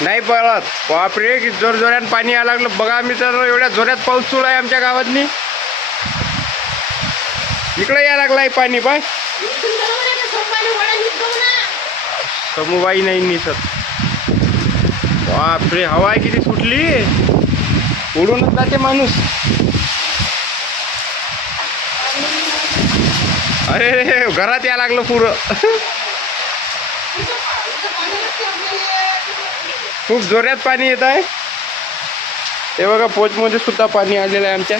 नाही पळत. बापरे की जोर पाणी यायला लागलं. बघा मित्रांनो एवढ्या जोऱ्यात पाऊस सुरू आहे आमच्या गावातनी. इकडे यायला लागलाय पाणी पाय. समूबाई नाही निसत. बापरे हवा आहे किती सुटली. उडूनच जाते माणूस. अरे रे घरात यायला लागलं पुरं. खूप जोरात पाणी येत आहे. हे बघा पोचमध्ये सुद्धा पाणी आलेलं आहे आमच्या.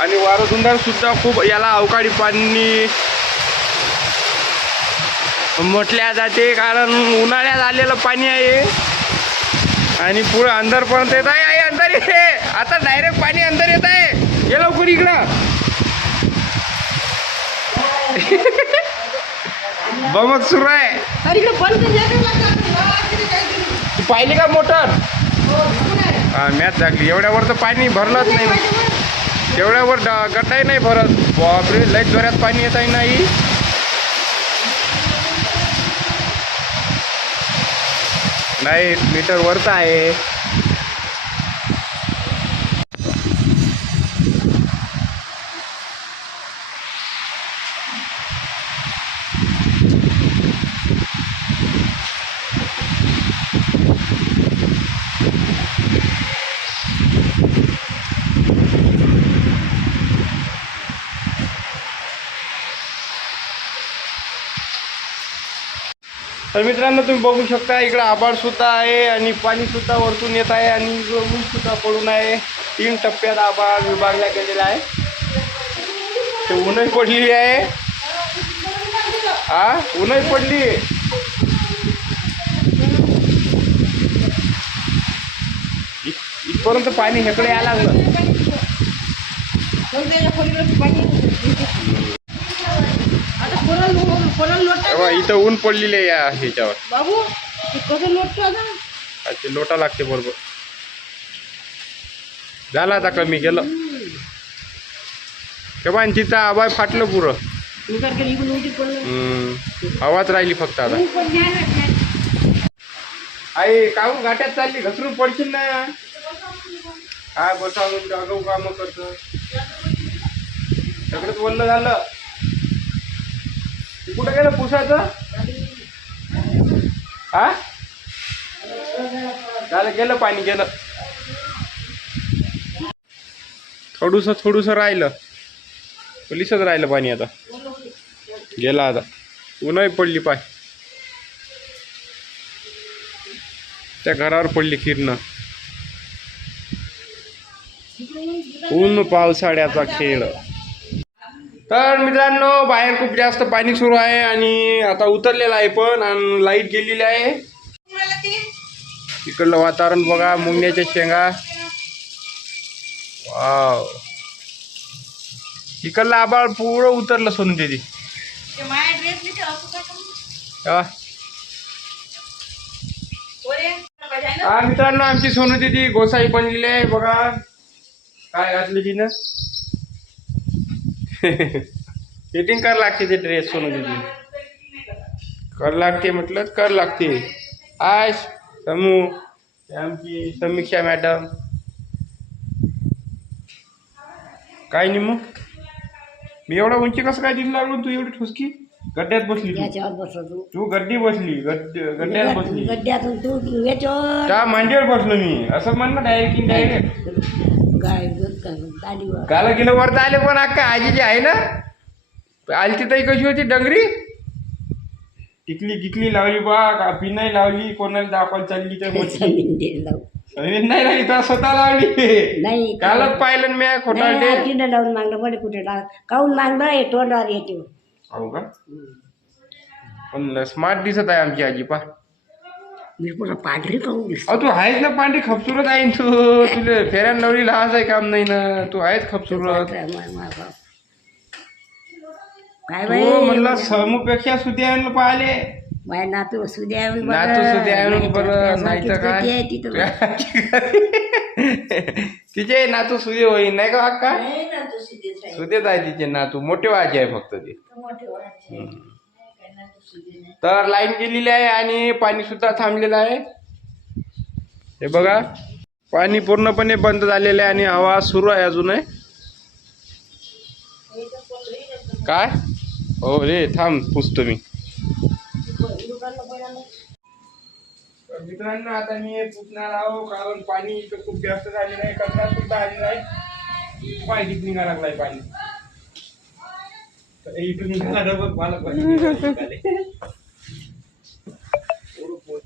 आणि वारधुंदार सुद्धा खूप याला अवकाळी पाणी म्हटल्या जाते कारण उन्हाळ्यात आलेलं पाणी आहे. आणि पुढं अंदरपर्यंत येत आहे. आहे अंदर येते आता डायरेक्ट पाणी अंदर येत आहे. ये लवकर इकडं. बमत सुरू आहे. तू पाहिली का मोटर? हा मॅच लागली. एवढ्यावर तर पाणी भरलंच नाही. तेवढ्यावर ड- गड्डाही नाही भरत. बापरे लय जोरात पाणी येत आहे नाही नाही मीटर वरच आहे. तर मित्रांनो तुम्ही बघू शकता इकडं आभाळसुद्धा आहे आणि पाणीसुद्धा वरतून येत आहे आणि ऊनसुद्धा ऊन सुद्धा पडून आहे. तीन टप्प्यात आभाळ विभागला गेलेला आहे. ते ऊनही पडलेली आहे. हा? ऊनही पडली. इथपर्यंत पाणी हेकडे यायला लागलं. इथं ऊन पडलेले या ह्याच्यावर. बाबू लोटा लागते बरोबर. झालं आता कमी तेव्हा आणि तिथं आवाज फाटलं पुरं. आवाज राहिली फक्त आता. आई काहून गाठ्यात चालली? घसरून पडशील ना. काय बसावून अगाऊ काम करत. सगळंच वल्ल झालं. कुठं गेलं पुसायचं? हा झालं गेलं पाणी गेलं. थोडूस थोडूस राहिलं. पोलिसच राहिलं पाणी आता. गेला आता. उन्हाही पडली पाय. त्या घरावर पडली किरण. ऊन पावसाळ्याचा खेळ. तर मित्रांनो बाहेर खूप जास्त पाणी सुरू आहे आणि आता उतरलेलं आहे पण आणि लाइट गेलेली आहे. इकडलं वातावरण बघा मुंग्याच्या शेंगा. वाव इकडलं आबाळ पुरं उतरलं सोनू दिदी. हा मित्रांनो आमची सोनू दिदी गोसाई बनलेली आहे बघा. काय घातलं तिनं? फिटिंग कर लागते ते ड्रेस सोनू दिदी। कर लागते म्हटलं कर लागते आय समू आमची समीक्षा मॅडम। काय नाही मग मी एवढा उंची कसं काय दिली लागलो तू एवढी ठुसकी? गड्ड्यात बसली तू. याच्यावर तू. गड्डी बसली गड्ड गड्ड्यात बसली. गड्ड्यातून तू याच्यावर त्या मांडीवर बसलो मी. असं म्हण ना डायरेक्ट इनडायरेक्ट गाय दूध घालून दाढीवर काल गेलं वरता आले पण अक्का आजी जी आहे ना आलती ताई कशी होती डंगरी? टिकली गिकली लावली बा का पिनाई लावली कोणाला दाखवायला चालली तर जमीन दे नाही राहिली तर स्वतः लावली. नाही कालच पाहिलं ना मी खोटा नाही, आजीनं लावून मागलं बडे कुठे लाव काहून मागलं हे तोंडावर येते हो का? पण स्मार्ट दिसत आहे आमची आजी पा मी पुन्हा पांढरी काहून दिसतो. अहो तू आहेस ना पांढरी खपसुरत आहे ना तू. तुला फेऱ्या नवरी लहान आहे काम नाही ना. तू आहेस खपसुरत. काय तू बाई? म्हणलं समूपेक्षा सुधी आहे म्हणलं पाहिले. बाय नातू सुद्या येऊन नातू सुधी आहे म्हणून बरं नाही तर काय? तिथं. तिचे नातू सुधी होईन नाही का अक्का सुदेच आहे. तिचे नातू. मोठे वाचे आहे फक्त ते. मोठे. तर लाईन गेलेली आहे आणि पाणी सुद्धा थांबलेलं आहे. हे बघा पाणी पूर्णपणे बंद झालेलं आहे आणि हवा सुरू आहे अजून आहे काय? हो रे थांब पुसतो मी. मित्रांनो आता मी पुसणार आहो कारण पाणी इथं खूप जास्त झालेलं आहे कचरा सुद्धा आलेला आहे. पाय किती लागलाय पाणी.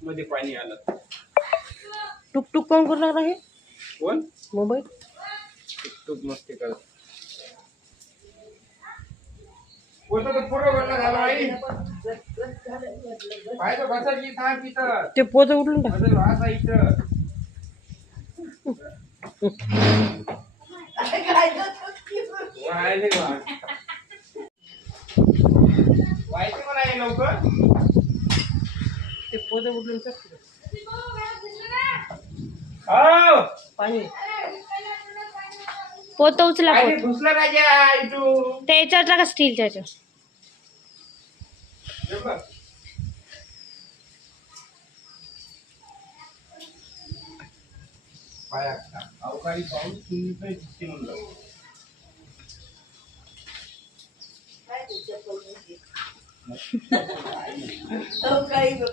मध्ये पाणी आलं टुक टुक कोण करू लागला हे? कोण मोबाईल टूक मस्ती करत पोतं तर पुरं भरलं झालं आई पाय तर बसायची थांब तिथं ते पोत उडून टाक बदल वासा इथं वाहिले वा. व्हायचे मला हे लवकर ते पोत उडून टाक हो पाणी. पोत उचला पोत. घुसलं राजा इथून ते याच्यावर टाका स्टीलच्या याच्यावर. हे अवकाळी पाऊस दिसते म्हणलं.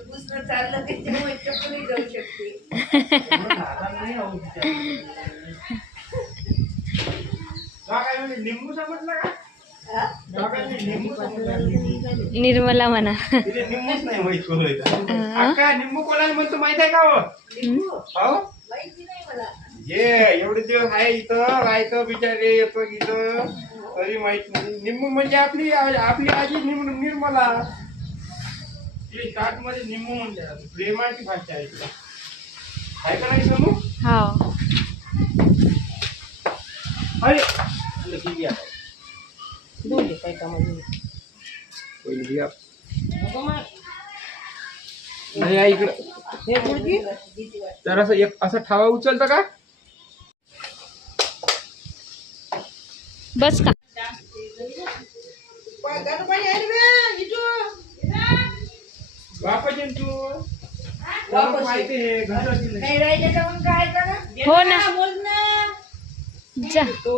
पुसणं चाललं त्याच्यामुळे जाऊ शकते. निर्मला म्हणा. निम्मू कोणाला म्हणतो माहीत आहे का हो? हो? माहिती नाही मला. ये एवढे दिवस आहे इथं राहायचं बिचारे येतो इथं. तरी माहीत नाही. निम्मू म्हणजे आपली आपली आजी निम निर्मला. मध्ये निम्मू म्हणजे प्रेमाची भाषा आहे का नाही समू? हो. काय घ्या. नाही इकडं. हे मुलगी तर असं एक असं ठावा उचलतं का? बस का? वापायचे ना तू? वापस माहिती आहे घरचं नाही. नाही राहिले तर मग काय करा? हो ना. बोल ना. जा. हो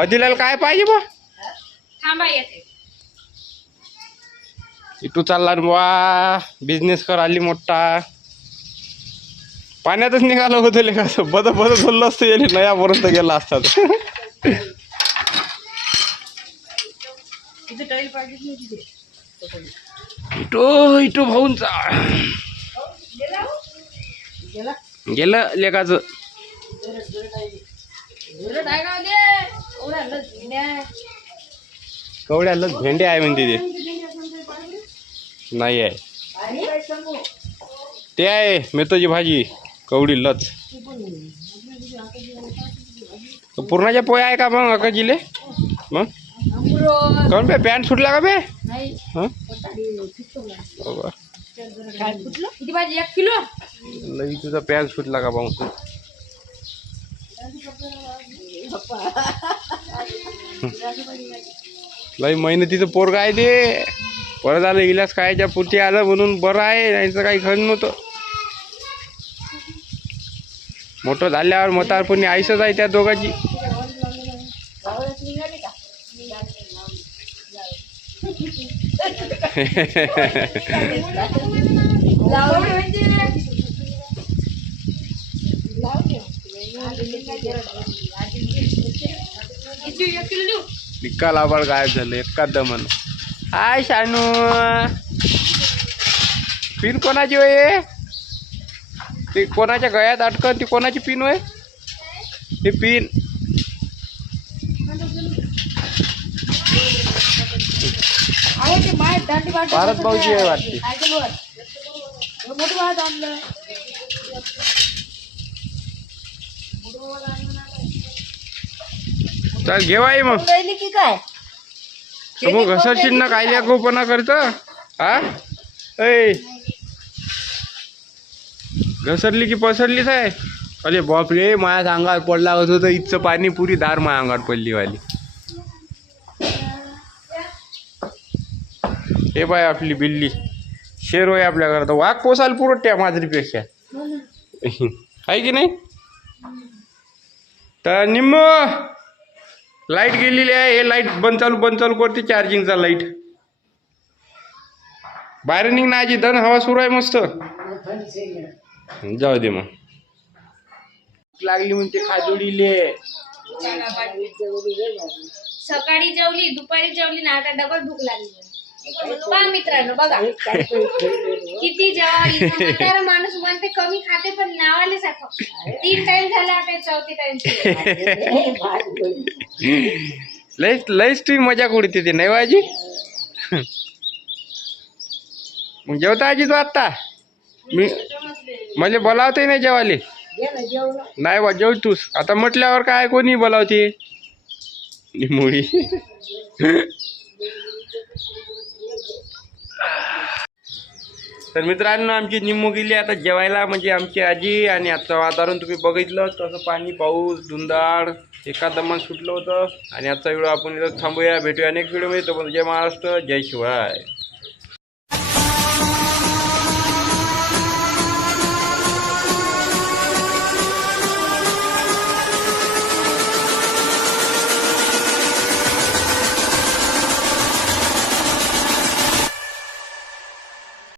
अदिलाला काय पाहिजे बा? थांबा येते. इटू चालला ना बुवा. बिझनेस कर आली मोठा. पाण्यातच निघालं होतं ले का बद बद बोललं असतं येईल नयापर्यंत गेला असतात इटू इटू भाऊंचा. गेला? भिण्या. कवड्यालाच भेंडे आहे म्हणते ते. नाही आहे. आणि? काय सांगू ते आहे मेथोची भाजी. कवडी लच पूर्णाच्या पोया आहे का मग अकाजीले मग? काऊन बे पॅन्ट सुटला का बे? हं? किलो? लई तुझा पॅन्ट सुटला का पाहून लई मेहनतीचं पोरग आहे ते. बरं झालं इलाज खायच्या पुरती आलं म्हणून बरं आहे नाही तर काही खरं नव्हतं. मोठं झाल्यावर म्हातारपणी आईसच आहे त्या दोघांची. निका लाबाळ गायब झालं एका दमन हाय शानू. पिन कोणाची होय? ती कोणाच्या गळ्यात अटकन ती कोणाची पिन होय? ते पिन भारत भाऊची आहे वाटते. चल घेवाय मग. मग घसरशील ना काय? गोपना करत हा? ऐ घसरली की पसरलीच आहे. अरे बापरे माझ्या अंगावर पडला होतं तर इथचं पाणी पुरी धार माझ्या अंगावर पडली वाली. हे बाय आपली बिल्ली. शेर होय आपल्या घरात वाघ पोसाल पुरट्या माजरीपेक्षा. आहे की नाही? तर निम्म लाइट गेलेली आहे. हे लाइट बंद चालू बंद चालू करते. चार्जिंगचा लाइट. बाहेर निघ ना आजी. दन हवा सुरू आहे मस्त. जाऊ दे मग. लागली म्हणते खाजोडीले सकाळी जेवली दुपारी जेवली ना आता डबल भूक लागली. पहा मित्रांनो बघा. किती म्हातारा माणूस म्हणते कमी खाते पण नावालेच आहे तीन टाइम झाला आता चौथी टाइम लयच लयच तुम्ही मज़ा उडते ते नाही आजी मग जेवता आजी तू आत्ता मी म्हणजे बोलावते नाही जेवाले. नाही बा जेव तूच. आता म्हटल्यावर काय कोणी बोलावते? मुळी. तर मित्रांनो आमची निम्मू गेली. आता जेवायला म्हणजे आमची आजी आणि आजचं वातावरण तुम्ही बघितलं. तसं पाणी पाऊस धुंदाळ एका दमान सुटलं होतं. आणि आजचा व्हिडिओ आपण इथं थांबूया भेटूया अनेक व्हिडिओमध्ये. तो जय महाराष्ट्र जय शिवाय.